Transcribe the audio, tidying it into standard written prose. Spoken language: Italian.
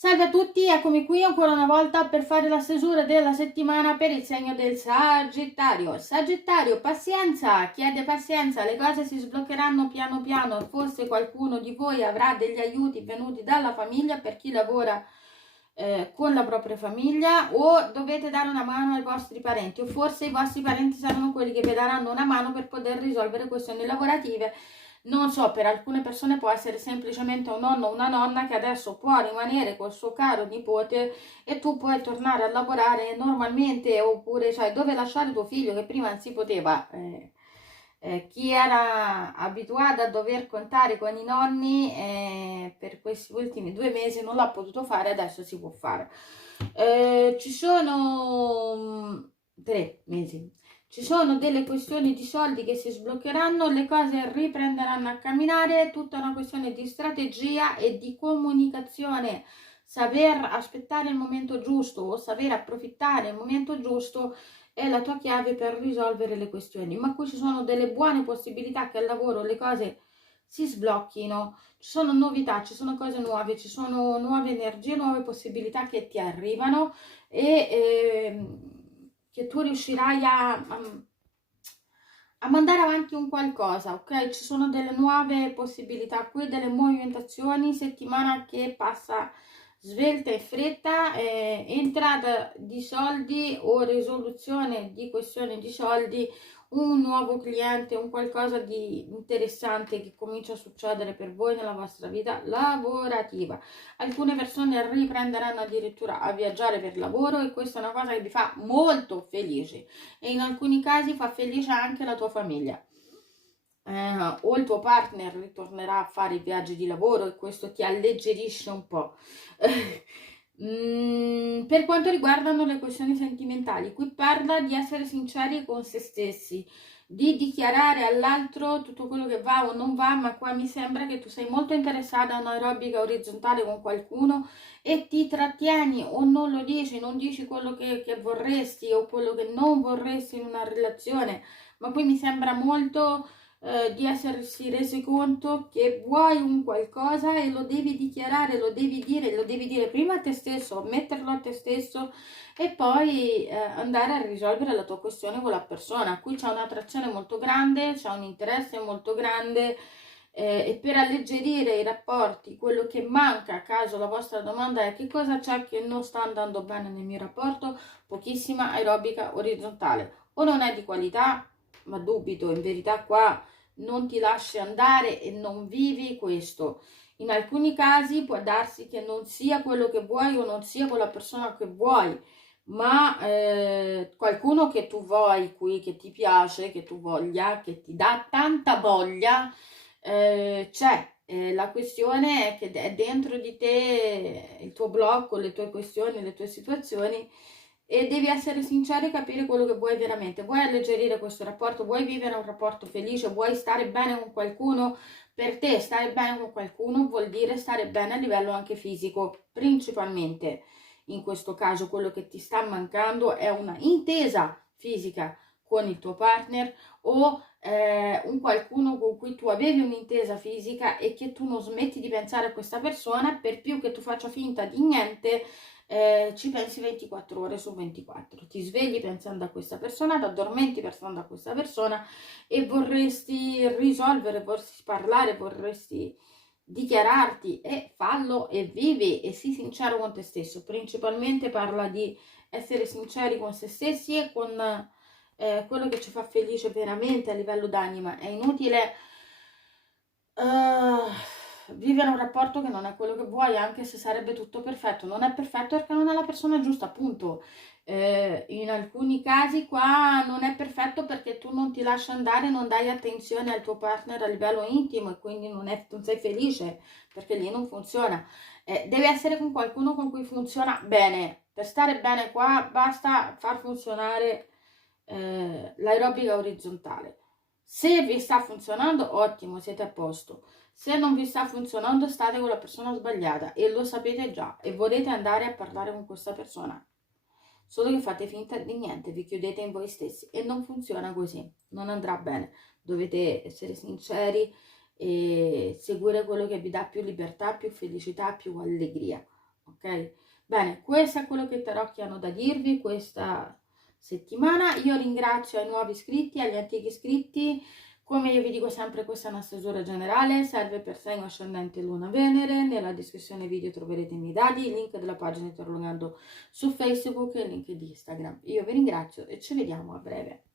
Salve a tutti, eccomi qui ancora una volta per fare la stesura della settimana per il segno del Sagittario. Sagittario, pazienza, chiede pazienza, le cose si sbloccheranno piano piano, forse qualcuno di voi avrà degli aiuti venuti dalla famiglia per chi lavora con la propria famiglia, o dovete dare una mano ai vostri parenti, o forse i vostri parenti saranno quelli che vi daranno una mano per poter risolvere questioni lavorative. Non so, per alcune persone può essere semplicemente un nonno o una nonna che adesso può rimanere col suo caro nipote e tu puoi tornare a lavorare normalmente, oppure cioè, dove lasciare tuo figlio che prima non si poteva. Chi era abituato a dover contare con i nonni per questi ultimi 2 mesi non l'ha potuto fare, adesso si può fare. Ci sono 3 mesi. Ci sono delle questioni di soldi che si sbloccheranno, le cose riprenderanno a camminare, tutta una questione di strategia e di comunicazione. Saper aspettare il momento giusto o saper approfittare il momento giusto è la tua chiave per risolvere le questioni. Ma qui ci sono delle buone possibilità che al lavoro le cose si sblocchino, ci sono novità, ci sono cose nuove, ci sono nuove energie, nuove possibilità che ti arrivano e che tu riuscirai a mandare avanti un qualcosa, ok? Ci sono delle nuove possibilità qui, delle movimentazioni, settimana che passa svelta e fretta, entrata di soldi o risoluzione di questioni di soldi, un nuovo cliente, un qualcosa di interessante che comincia a succedere per voi nella vostra vita lavorativa. Alcune persone riprenderanno addirittura a viaggiare per lavoro e questa è una cosa che vi fa molto felici e in alcuni casi fa felice anche la tua famiglia. O il tuo partner ritornerà a fare i viaggi di lavoro e questo ti alleggerisce un po'. Per quanto riguardano le questioni sentimentali, qui parla di essere sinceri con se stessi, di dichiarare all'altro tutto quello che va o non va, ma qua mi sembra che tu sei molto interessata a un'aerobica orizzontale con qualcuno e ti trattieni o non lo dici, non dici quello che vorresti o quello che non vorresti in una relazione, ma qui mi sembra molto di essersi resi conto che vuoi un qualcosa e lo devi dichiarare, lo devi dire prima a te stesso, metterlo a te stesso e poi andare a risolvere la tua questione con la persona. Qui c'è un'attrazione molto grande, c'è un interesse molto grande e per alleggerire i rapporti, quello che manca, a caso la vostra domanda è che cosa c'è che non sta andando bene nel mio rapporto, pochissima aerobica orizzontale, o non è di qualità, ma dubito, in verità qua non ti lasci andare e non vivi questo. In alcuni casi può darsi che non sia quello che vuoi o non sia quella persona che vuoi, ma qualcuno che tu vuoi qui, che ti piace, che tu voglia, che ti dà tanta voglia, c'è. La questione è che è dentro di te il tuo blocco, le tue questioni, le tue situazioni e devi essere sincero e capire quello che vuoi veramente. Vuoi alleggerire questo rapporto? Vuoi vivere un rapporto felice? Vuoi stare bene con qualcuno? Per te stare bene con qualcuno vuol dire stare bene a livello anche fisico, principalmente. In questo caso quello che ti sta mancando è una intesa fisica con il tuo partner o un qualcuno con cui tu avevi un'intesa fisica e che tu non smetti di pensare a questa persona, per più che tu faccia finta di niente, ci pensi 24 ore su 24, ti svegli pensando a questa persona, ti addormenti pensando a questa persona e vorresti risolvere, vorresti parlare, vorresti dichiararti e fallo e vivi e sii sincero con te stesso. Principalmente parla di essere sinceri con se stessi e con quello che ci fa felice veramente a livello d'anima. È inutile vivere un rapporto che non è quello che vuoi, anche se sarebbe tutto perfetto. Non è perfetto perché non è la persona giusta, appunto. In alcuni casi qua non è perfetto perché tu non ti lasci andare, non dai attenzione al tuo partner a livello intimo e quindi non sei felice perché lì non funziona. Deve essere con qualcuno con cui funziona bene. Per stare bene qua basta far funzionare l'aerobica orizzontale. Se vi sta funzionando, ottimo, siete a posto. Se non vi sta funzionando, state con la persona sbagliata e lo sapete già e volete andare a parlare con questa persona. Solo che fate finta di niente, vi chiudete in voi stessi e non funziona così, non andrà bene. Dovete essere sinceri e seguire quello che vi dà più libertà, più felicità, più allegria. ok? Bene, questo è quello che i tarocchi hanno da dirvi questa settimana. Io ringrazio ai nuovi iscritti, agli antichi iscritti. Come io vi dico sempre, questa è una stesura generale, serve per segno ascendente Luna Venere. Nella descrizione video troverete i miei dati, il link della pagina Tarologando su Facebook e il link di Instagram. Io vi ringrazio e ci vediamo a breve.